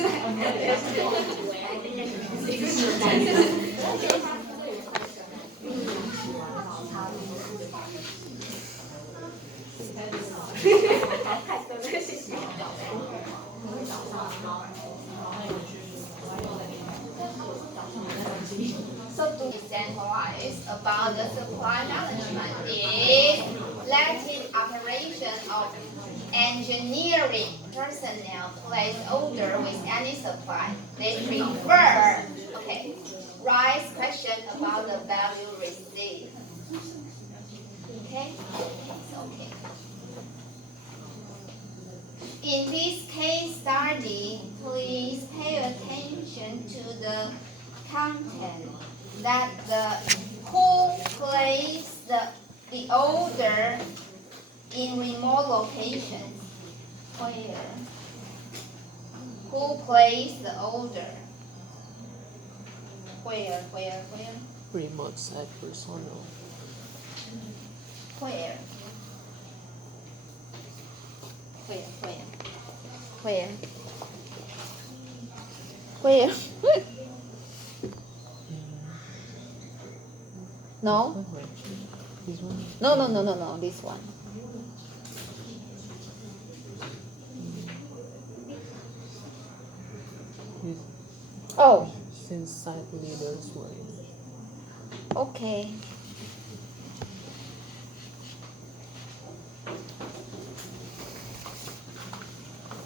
So to decentralize about the supply management is letting operation of engineering personnel place order with any supply they prefer. Okay, rise question about the value received. Okay, it's okay. In this case study, please pay attention to the content that who placed the order in remote locations. Where? Who placed the order? Where? Remote site personnel. Where? No? This one? No, this one. This, Oh, since site leaders were in. okay.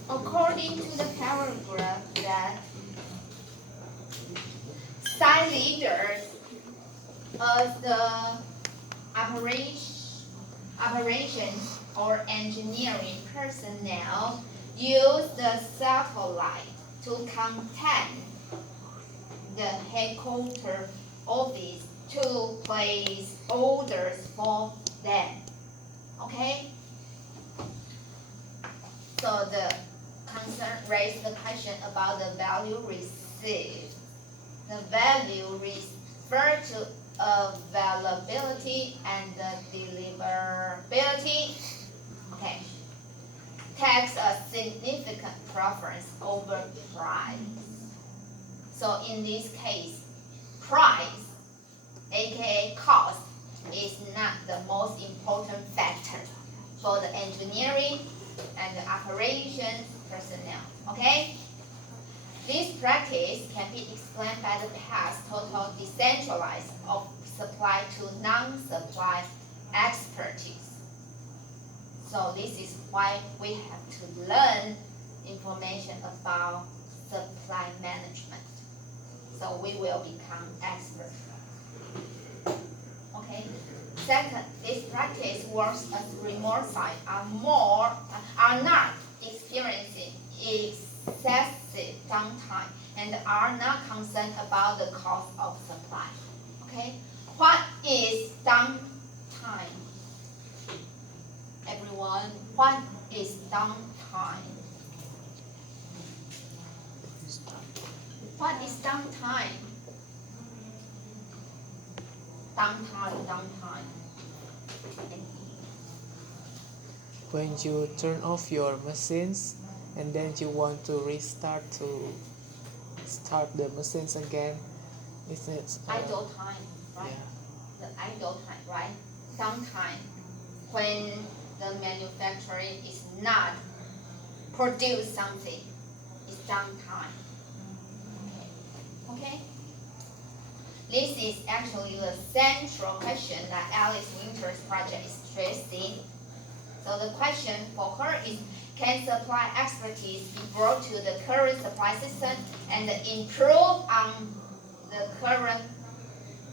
According to the paragraph that site leaders of the operations or engineering personnel use the satellite to contact the headquarters office to place orders for them. Okay? So the concern raised the question about the value received. The value refer to availability and the deliverability. Okay. Takes a significant preference over price. So in this case, price, aka cost, is not the most important factor for the engineering and the operations personnel. Okay? This practice can be explained by the past total decentralized of supply to non-supply expertise. So this is why we have to learn information about supply management. So we will become experts. Okay. Second, this practice works as remote sites are not experiencing excessive downtime and are not concerned about the cost of supply. Okay. What is downtime? Everyone, what is downtime? What is downtime? Downtime. When you turn off your machines and then you want to restart to start the machines again, it's idle time, right? Yeah. The idle time, right? Downtime. When the manufacturing is not produce something, it's downtime. Okay? This is actually the central question that Alice Winter's project is stressing. So the question for her is, can supply expertise be brought to the current supply system and improve on the current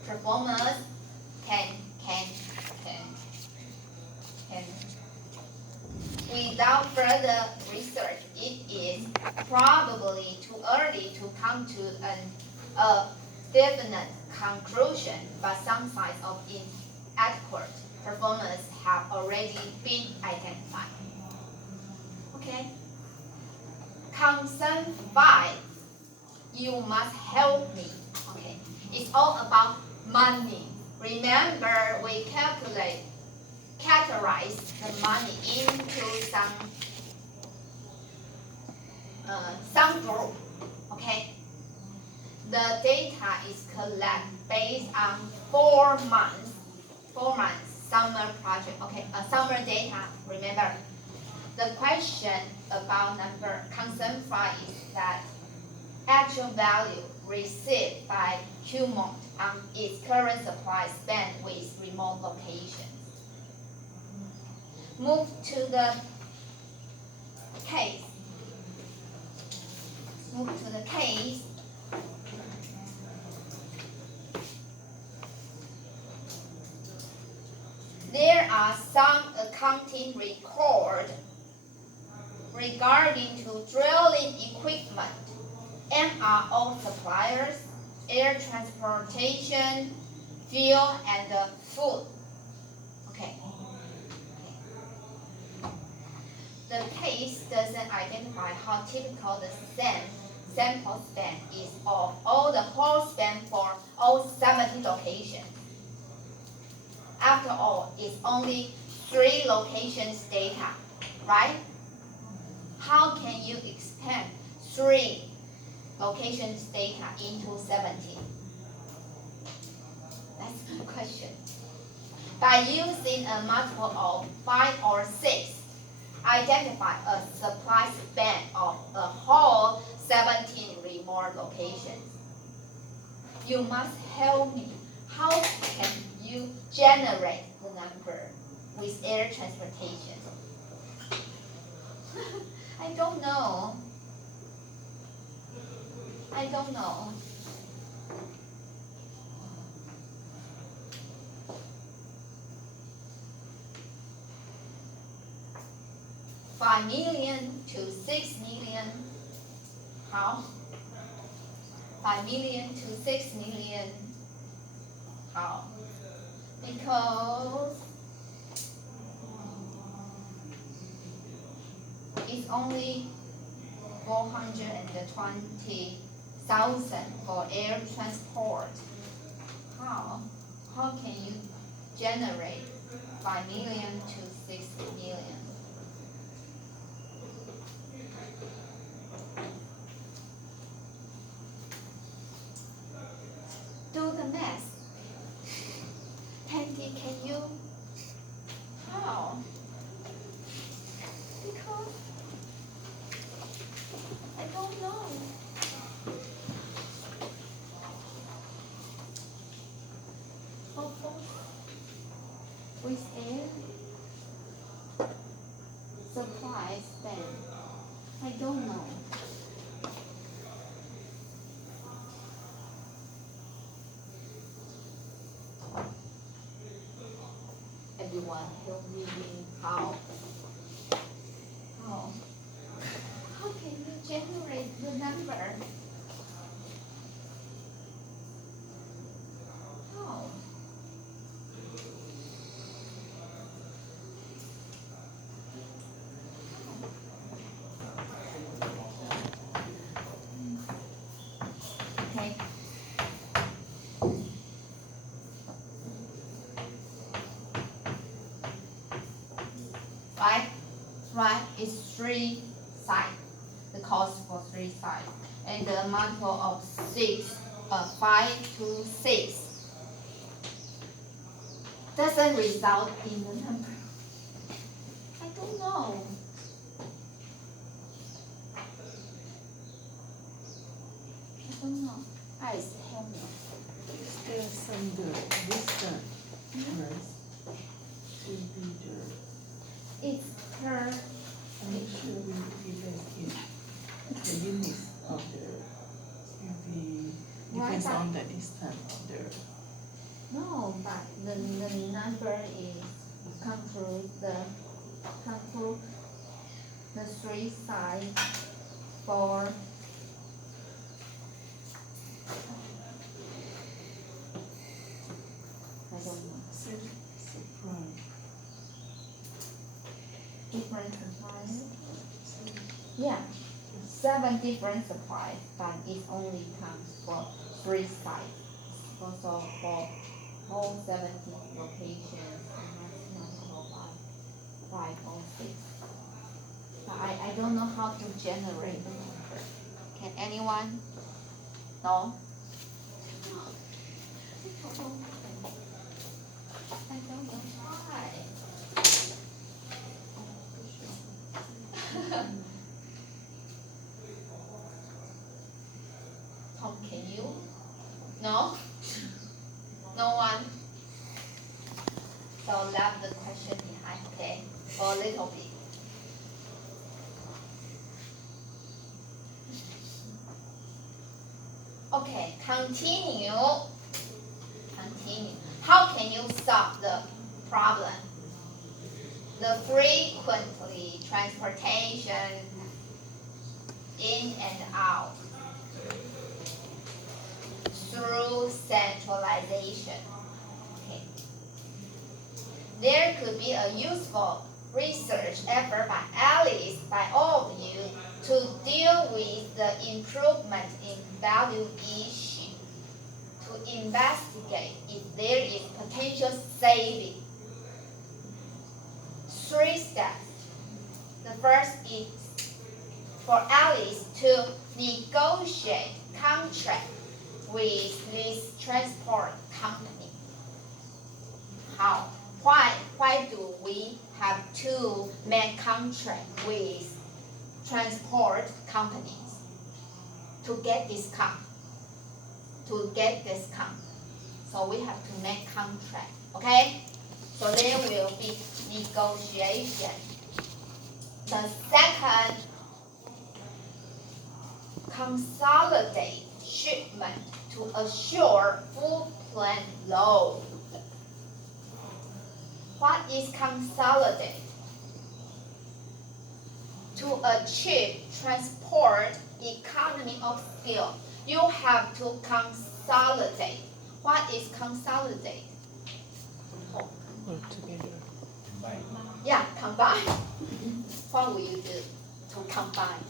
performance? Can. Without further research, it is probably too early to come to a definite conclusion, but some signs of inadequate performance have already been identified. Okay? Concern 5, you must help me. Okay? It's all about money. Remember, we categorize the money into some group, Okay. The data is collected based on 4 months. 4 months summer project. Okay, summer data. Remember, the question about number concern 5 is that actual value received by Qmont on its current supply span with remote locations. Move to the case. Move to the case. There are some accounting record regarding to drilling equipment, MRO suppliers, air transportation, fuel, and food. Okay. The case doesn't identify how typical the sample span is of all the whole span for all 70 locations. After all, it's only 3 locations data, right? How can you expand 3 locations data into 70? That's my question. By using a multiple of 5 or 6, identify a supply span of the whole 17 remote locations. You must help me. How can you generate the number with air transportation? I don't know. I don't know. $5 million to $6 million. How? 5 million to 6 million. How? Because it's only 420,000 for air transport. How? How can you generate 5 million to 6 million? Do the math. Tandy, can you? How? Because I don't know. With air supply span, I don't know. Everyone help me how? How? How can you generate the number? How? Okay. Right, it's 3 sides. The cost for 3 sides. And the multiple of 5 to 6 doesn't result in the number. I don't know. I don't know. Guys, help me. Is there some distance to be there? It's per. I'm sure we depends in the units of the depends on the distance of the. No, but the number is come through the 3 sides for I don't know. Surprise. Different supplies. Yeah, 7 different supplies, but it only comes for 3 sites. Also for all 70 locations, maximum of 5 or 6. But I don't know how to generate the number. Can anyone? No? I don't know why. Tom, can you? No? No one? So left the question behind, okay? For a little bit. Okay, continue. Continue. How can you solve the problem? The frequently transportation in and out through centralization. Okay. There could be a useful research effort by Alice, by all of you, to deal with the improvement in value issue, to investigate if there is potential saving. 3 steps. The first is for Alice to negotiate contract with this transport company. How? Why do we have to make contract with transport companies? To get discount. To get discount. So we have to make contract. Okay? So there will be negotiation. The second, consolidate shipment to assure full plant load. What is consolidate? To achieve transport economy of scale, you have to consolidate. What is consolidate? Work together. Yeah, combine. What will you do to combine?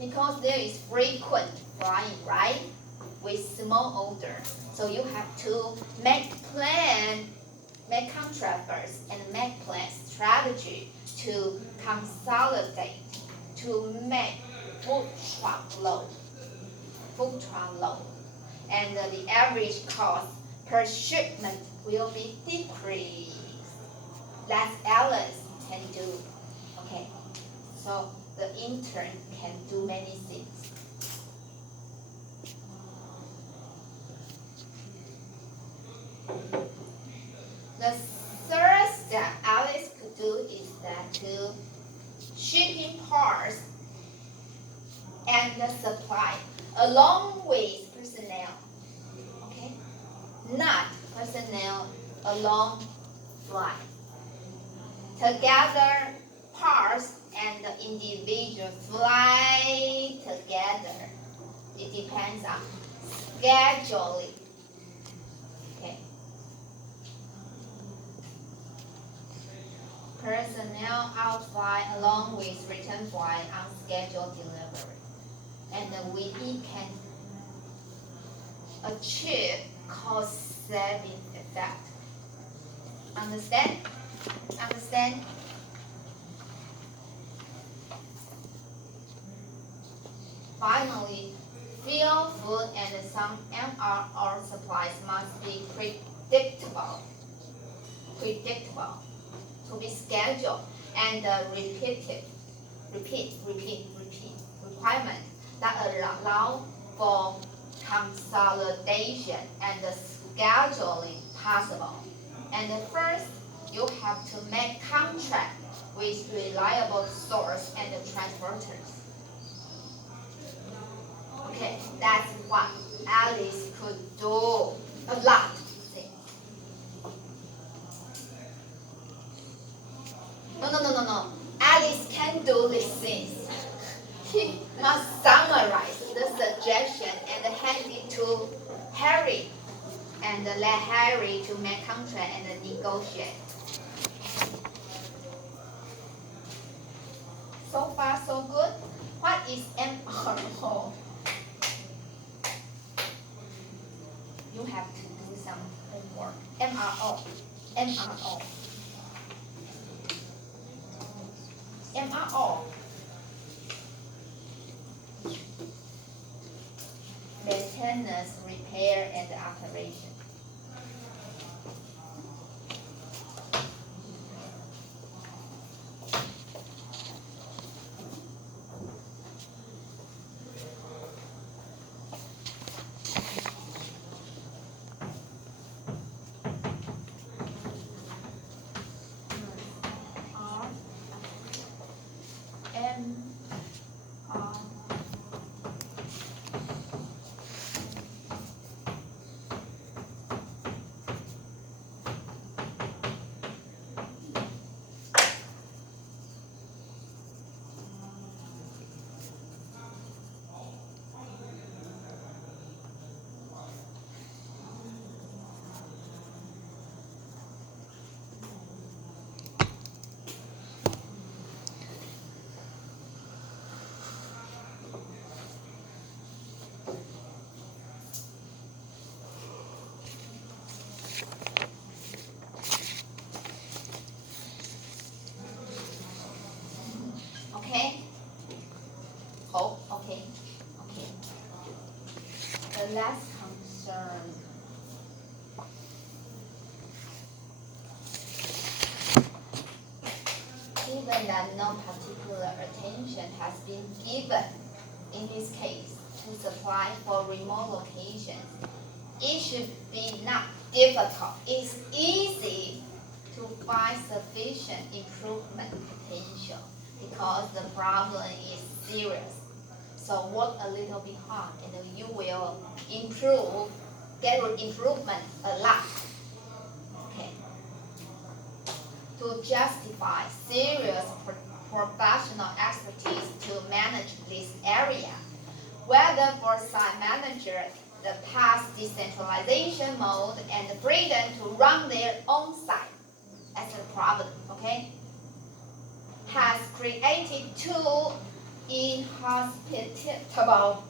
Because there is frequent flying, right? With small order. So you have to make plan, make contract first, and make plan strategy to consolidate, to make food truck load. And the average cost per shipment will be decreased. That's Alice can do. Okay, so the intern can do many things. The third step Alice could do is that to shipping parts and the supply along with personnel. Okay, not personnel along flight. Together, parts and the individual fly together. It depends on scheduling. Okay. Personnel outfly along with return flight on scheduled delivery. And we can achieve cost saving effect. Understand? Understand? Finally, fuel, food, and some MRR supplies must be predictable, to be scheduled and repeat requirement that allow for consolidation and scheduling possible. And first, you have to make contract with reliable source and transporters. Okay, that's what Alice could do. A lot of things. No. Alice can do these things. She must summarize the suggestion and hand it to Harry, and let Harry to make contract and negotiate. So far, so good. What is MRO? You have to do some homework. MRO. maintenance, repair, and operation. R M R Okay. Hope. Okay. Okay. The last concern. Given that no particular attention has been given in this case to supply for remote locations, it should be not difficult. It's easy to find sufficient improvement potential because the problem is serious. So work a little bit hard and you will get improvement a lot. Okay. To justify serious professional expertise to manage this area, whether for site manager, the past decentralization mode and the freedom to run their own site as a problem, okay, has created too inhospitable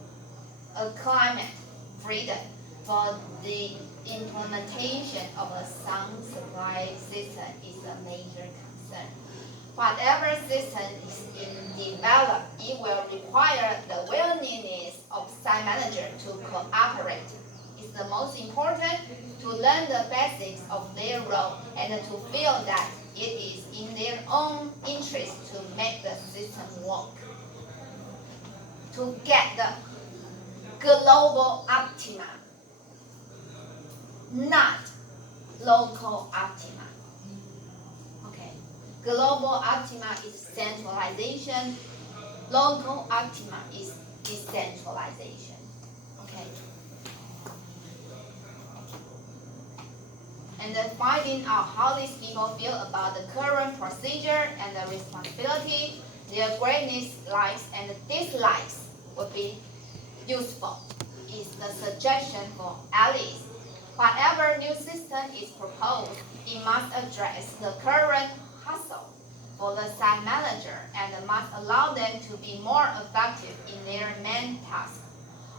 a climate freedom for the implementation of a sound supply system is a major concern. Whatever system is in develop, it will require the willingness of site manager to cooperate. It's the most important to learn the basics of their role and to feel that it is in their own interest to make the system work. To get the global optima, not local optima. Okay, global optima is centralization, local optima is decentralization. Okay. And then finding out how these people feel about the current procedure and the responsibility, their greatness, likes, and dislikes would be useful. Is the suggestion for Alice. Whatever new system is proposed, it must address the current hustle for the site manager and must allow them to be more effective in their main task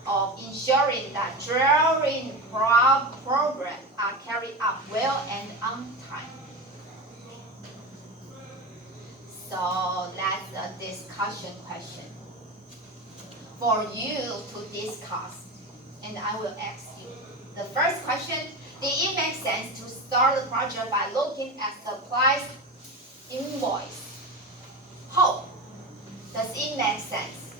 of ensuring that drilling programs are carried out well and on time. So that's a discussion question for you to discuss, and I will ask you. The first question, did it make sense to start the project by looking at supplies invoice? How does it make sense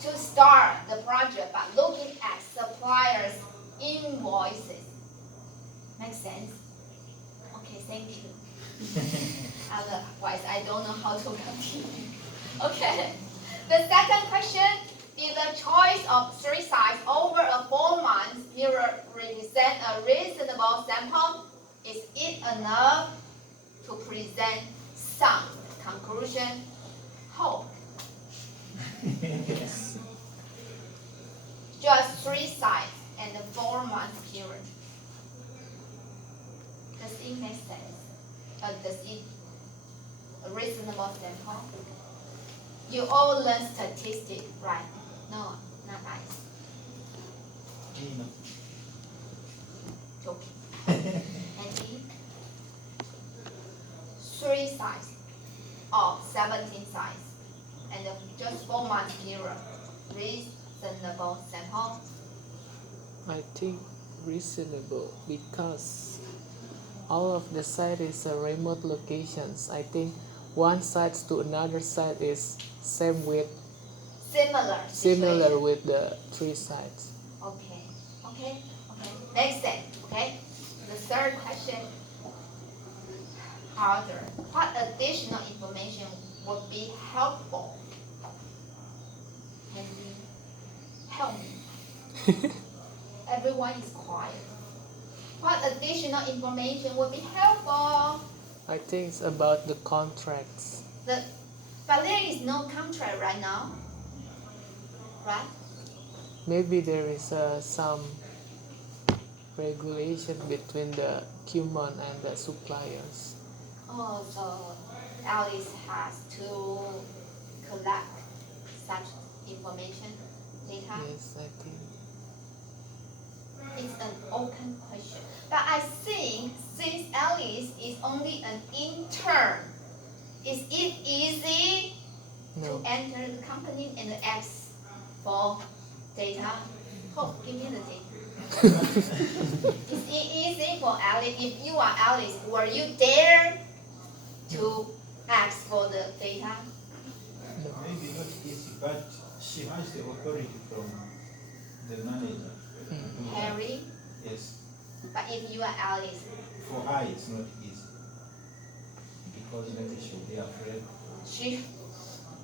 to start the project by looking at suppliers' invoices? Make sense? Okay, thank you. Otherwise, I don't know how to continue. Okay. The second question, did the choice of 3 sites over a 4-month period represent a reasonable sample? Is it enough to present some conclusion? Hope. Yes. Just 3 sites and a 4-month period. Does it make sense? Does it a reasonable sample? You all learn statistics, right? No, not nice. Joking. And 3 sites of 17 sites and just 4 months period reasonable sample? I think reasonable because all of the site is remote locations. I think one site to another site is similar Situation. with the three sites. Okay. Next step. Okay. The third question. Harder. What additional information would be helpful? Can you help me? Everyone is quiet. What additional information would be helpful? I think it's about the contracts. But there is no contract right now, right? Maybe there is some regulation between the human and the suppliers. Oh, so Alice has to collect such information data. Yes, I think. It's an open question. But I think since Alice is only an intern, is it easy No. to enter the company and ask for data? Oh, give me the data. Is it easy for Alice? If you are Alice, were you there to ask for the data? Maybe not easy, but she has the authority from the manager. Harry, Yes, but if you are Alice, for her it's not easy. Because maybe she'll be afraid. she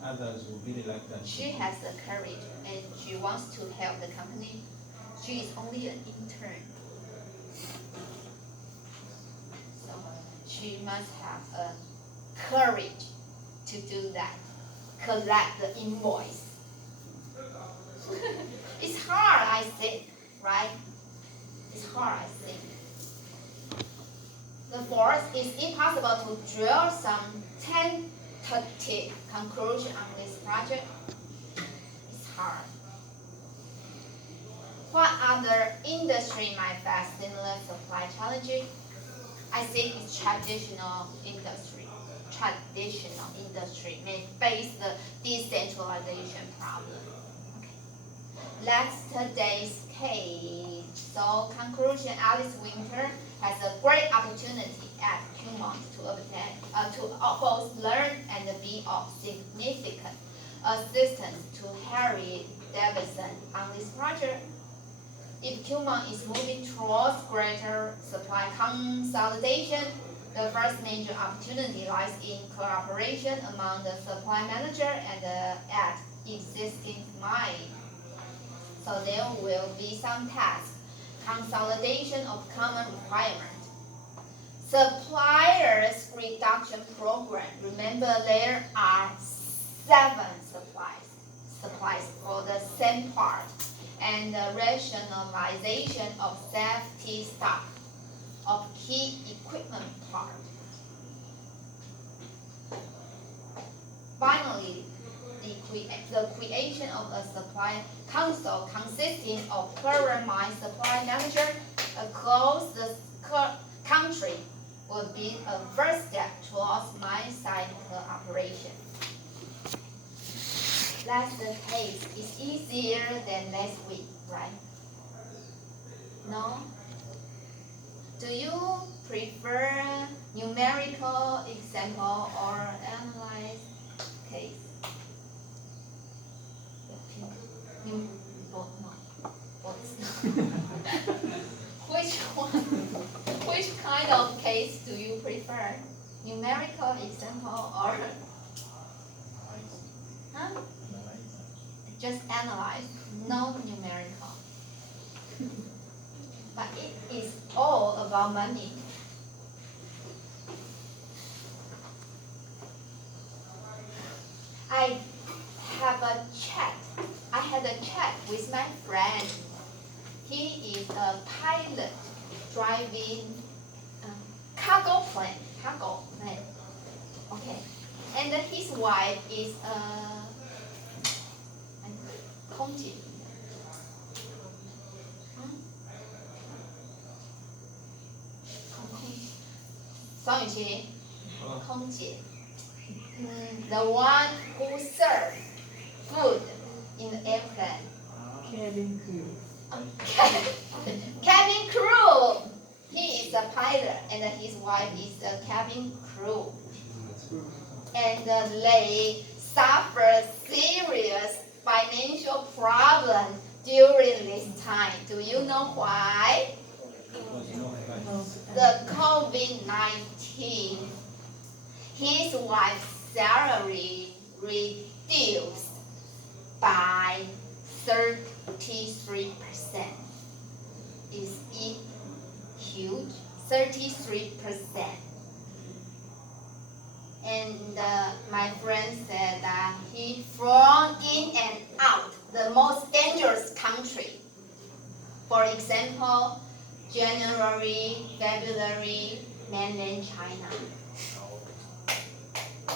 Others will be reluctant. She has the courage and she wants to help the company. She is only an intern. So she must have a courage to do that. Collect the invoice. It's hard, I think, right? It's hard, I think. The fourth, is it possible to draw some tentative conclusion on this project? It's hard. What other industry might face similar supply challenges? I think it's traditional industry. Traditional industry may face the decentralization problem. Okay. That's today's case. So conclusion, Alice Winter has a great opportunity at Humont to both learn and be of significant assistance to Harry Davidson on this project. If Humont is moving towards greater supply consolidation, the first major opportunity lies in cooperation among the supply manager and the at existing mine. So there will be some tasks. Consolidation of common requirements. Suppliers reduction program. Remember there are 7 supplies for the same part, and the rationalization of safety stock of key equipment part. Finally, the creation of a supply council consisting of current mine supply manager across the country will be a first step towards mine site cooperation. That's the case. It's easier than last week, right? No? Do you prefer numerical example or analyze case? Which one? Which kind of case do you prefer? Numerical example or huh? Just analyze, no numerical. But it is all about money. I had a chat with my friend. He is a pilot driving cargo plane. Okay. And his wife is a 空姐。双语琪，空姐。The one who serves food in the airplane. cabin crew. Cabin crew. He is a pilot and his wife is a cabin crew. And they suffer serious financial problem during this time. Do you know why? Was no flight. No, The COVID-19, his wife's salary reduced by 33%. Is it huge? 33%. And my friend said that he flown in and out the most dangerous country. For example, January, February, mainland China.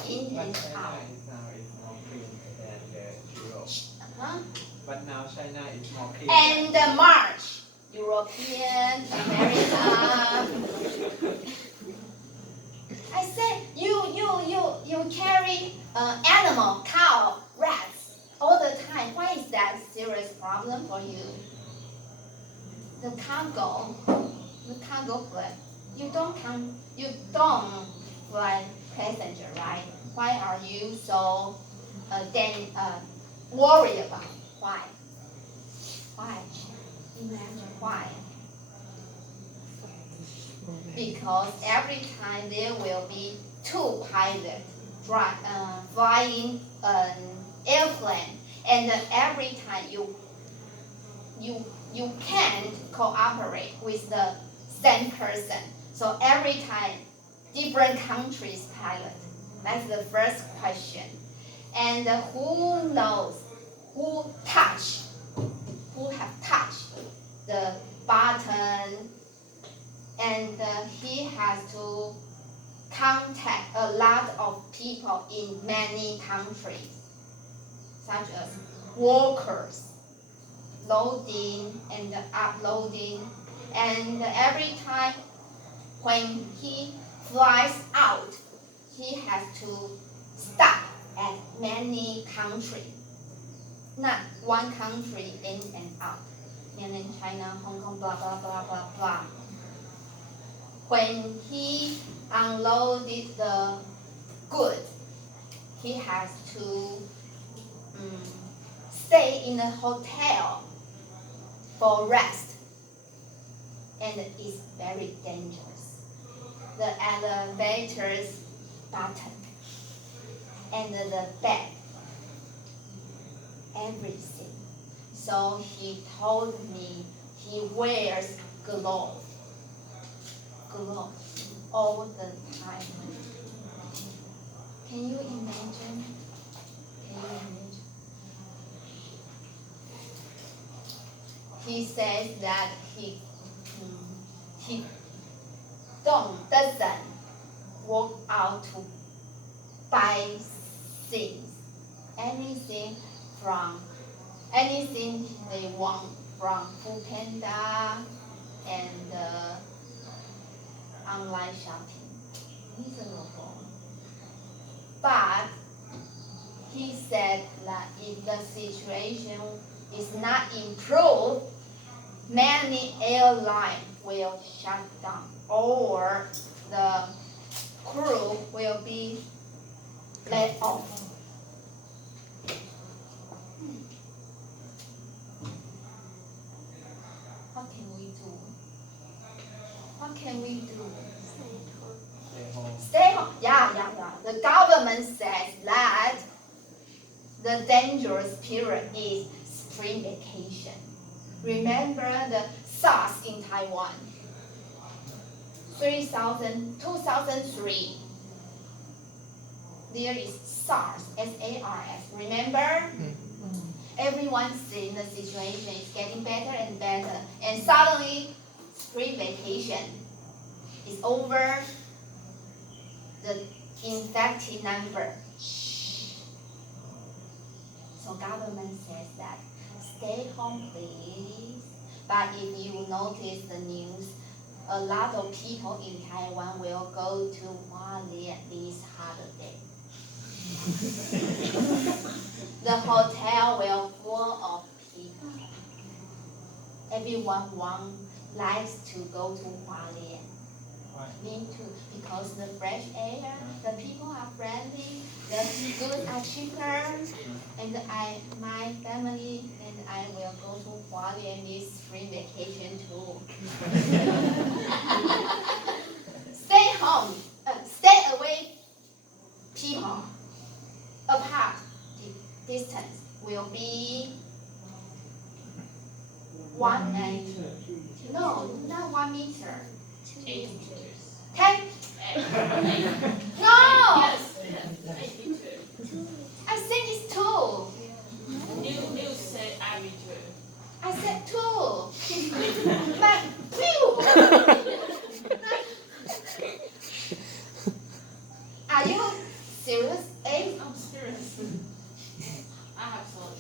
In But and China out. is now is more clean than Europe. Huh? But now China is more clean. And March, European, America. I said, you carry animal, cow, rats all the time. Why is that a serious problem for you? The cargo flight. You don't fly passenger, right? Why are you so worried about it? Why? Why? Imagine why. Because every time there will be two pilots flying an airplane, and every time you can't cooperate with the same person. So every time different countries pilot. That's the first question. And who knows who have touched the button, and he has to contact a lot of people in many countries, such as workers, loading and uploading, and every time when he flies out, he has to stop at many countries, not one country in and out. Mainland China, Hong Kong, blah, blah, blah, blah, blah. When he unloaded the goods, he has to stay in a hotel for rest, and it's very dangerous. The elevator's button and the bed, everything. So he told me he wears gloves all the time. Can you imagine? He says that he doesn't walk out to buy things, anything they want from Foodpanda and online shopping. Miserable. But he said that if the situation is not improved, many airlines will shut down or the crew will be laid off. What can we do? What can we do? Stay home. Stay home. Yeah. The government says that the dangerous period is spring vacation. Remember the SARS in Taiwan? 2003. There is SARS, S-A-R-S. Remember? Everyone seeing the situation is getting better and better. And suddenly, spring vacation is over. The infected number. So government says that stay home please. But if you notice the news, a lot of people in Taiwan will go to Bali at this holiday. The hotel will full of people. everyone likes to go to Hualien. Why? Me too, because the fresh air, the people are friendly, the goods are cheaper, and my family and I will go to Hualien this spring vacation too. Stay home, stay away, people apart. The distance will be 1 and no, not 1 meter. 8 meters. 10. No, Yes, 8 meters. I think it's 2. You said amateur. I said 2. But 2. Are you serious? 8? I'm serious. I have thought.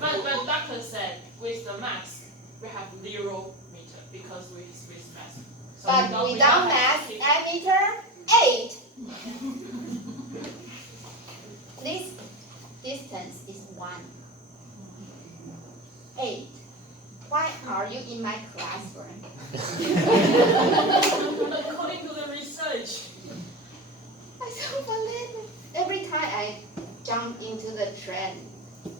But doctor said with the mask we have 0 meter because with mask. So But we without don't have mask, to keep- 8 meter, 8. This distance is 1. 8. Why are you in my classroom? According to the research. I don't believe it. Every time I jump into the train,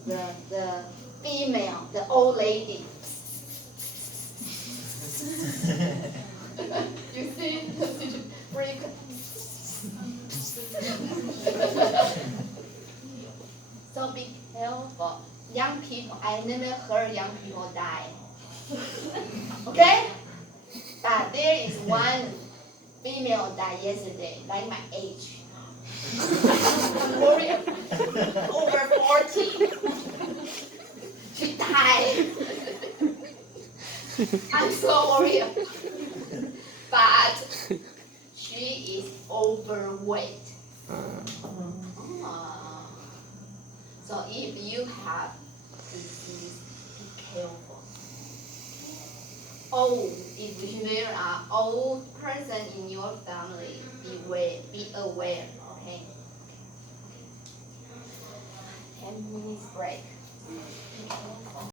the female, the old lady. You see the freak. So be careful. Young people, I never heard young people die. Okay? But there is one female died yesterday, like my age. I'm worried. Over 40. She died. I'm so worried. But she is overweight. Ah. So if you have disease, be careful. Oh, if there are old person in your family, be aware, okay? 10 minutes break.